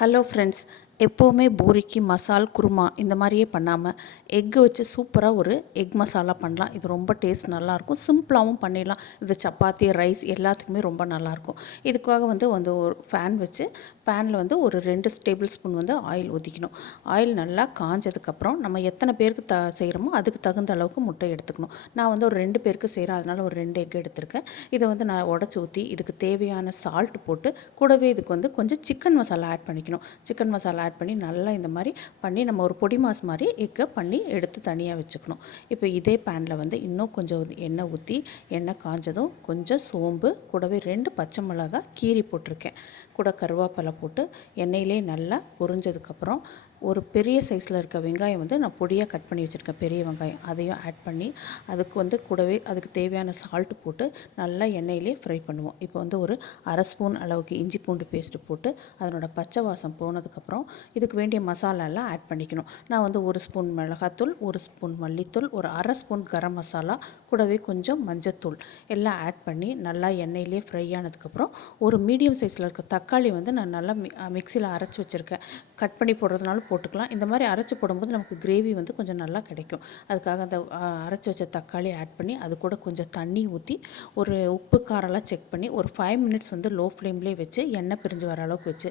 Hello friends, எப்போவுமே பூரிக்கு மசால் குருமா இந்த மாதிரியே பண்ணாமல் எக்கு வச்சு சூப்பராக ஒரு எக் மசாலா பண்ணலாம். இது ரொம்ப டேஸ்ட் நல்லாயிருக்கும். சிம்பிளாகவும் பண்ணிடலாம். இது சப்பாத்தி, ரைஸ் எல்லாத்துக்குமே ரொம்ப நல்லாயிருக்கும். இதுக்காக வந்து ஒரு ஃபேன் வச்சு பேனில் ஒரு 2 டேபிள் ஸ்பூன் ஆயில் ஊற்றிக்கணும். ஆயில் நல்லா காஞ்சதுக்கப்புறம் நம்ம எத்தனை பேருக்கு செய்கிறோமோ அதுக்கு தகுந்த அளவுக்கு முட்டை எடுத்துக்கணும். நான் ஒரு 2 பேருக்கு செய்கிறேன், அதனால் ஒரு 2 எக் எடுத்திருக்கேன். இதை நான் உடச்சி ஊற்றி இதுக்கு தேவையான சால்ட் போட்டு கூடவே இதுக்கு கொஞ்சம் சிக்கன் மசாலா ஆட் பண்ணிக்கணும். சிக்கன் மசாலா ஆட் பண்ணி நல்லா இந்த மாதிரி பண்ணி நம்ம ஒரு பொடி மாஸ் மாதிரி எக்கை பண்ணி எடுத்து தனியாக வச்சுக்கணும். இப்போ இதே பேனில் இன்னும் கொஞ்சம் எண்ணெய் ஊற்றி எண்ணெய் காஞ்சதும் கொஞ்சம் சோம்பு கூடவே 2 பச்சை மிளகாய் கீரி போட்டிருக்கேன். கூட கருவேப்பிலை போட்டு எண்ணெயிலே நல்லா பொரிஞ்சதுக்கப்புறம் ஒரு பெரிய சைஸில் இருக்க வெங்காயம் நான் பொடியாக கட் பண்ணி வச்சுருக்கேன், பெரிய வெங்காயம். அதையும் ஆட் பண்ணி அதுக்கு கூடவே அதுக்கு தேவையான சால்ட்டு போட்டு நல்லா எண்ணெயிலே ஃப்ரை பண்ணுவோம். இப்போ ஒரு அரை ஸ்பூன் அளவுக்கு இஞ்சி பூண்டு பேஸ்ட்டு போட்டு அதனோட பச்சை வாசம் போனதுக்கப்புறம் இதுக்கு வேண்டிய மசாலாலாம் ஆட் பண்ணிக்கணும். நான் 1 ஸ்பூன் மிளகாத்தூள், 1 ஸ்பூன் மல்லித்தூள், ஒரு அரை ஸ்பூன் கரம் மசாலா, கூடவே கொஞ்சம் மஞ்சத்தூள் எல்லாம் ஆட் பண்ணி நல்லா எண்ணெயிலே ஃப்ரை ஆனதுக்கப்புறம் ஒரு மீடியம் சைஸில் இருக்க தக்காளி நான் நல்லா மிக்சியில் அரைச்சி வச்சுருக்கேன். கட் பண்ணி போடுறதுனால போட்டுக்கலாம். இந்த மாதிரி அரைச்சி போடும்போது நமக்கு கிரேவி கொஞ்சம் நல்லா கிடைக்கும். அதுக்காக அந்த அரைச்சி வச்ச தக்காளி ஆட் பண்ணி அது கூட கொஞ்சம் தண்ணி ஊற்றி ஒரு உப்பு காரெல்லாம் செக் பண்ணி ஒரு 5 மினிட்ஸ் லோ ஃப்ளேம்லேயே வச்சு எண்ணெய் பிரிஞ்சு வர அளவுக்கு வச்சு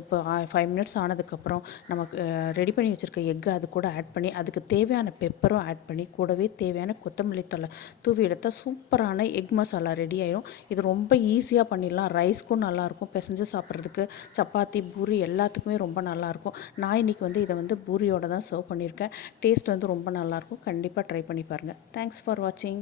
இப்போ 5 மினிட்ஸ் ஆனதுக்கப்புறம் நமக்கு ரெடி பண்ணி வச்சுருக்க எக்கு அது கூட ஆட் பண்ணி அதுக்கு தேவையான பெப்பரும் ஆட் பண்ணி கூடவே தேவையான கொத்தமல்லி தழை தூவி எடுத்தால் சூப்பரான எக் மசாலா ரெடி ஆயிடும். இது ரொம்ப ஈஸியாக பண்ணிடலாம். ரைஸ்க்கும் நல்லாயிருக்கும், பிசைஞ்சு சாப்பிட்றதுக்கு சப்பாத்தி, பூரி எல்லாத்துக்குமே ரொம்ப நல்லாயிருக்கும். நான் இன்றைக்கி இதை பூரியோடு தான் சர்வ் பண்ணியிருக்கேன். டேஸ்ட் ரொம்ப நல்லாயிருக்கும். கண்டிப்பாக ட்ரை பண்ணி பாருங்கள். தேங்க்ஸ் ஃபார் வாட்சிங்.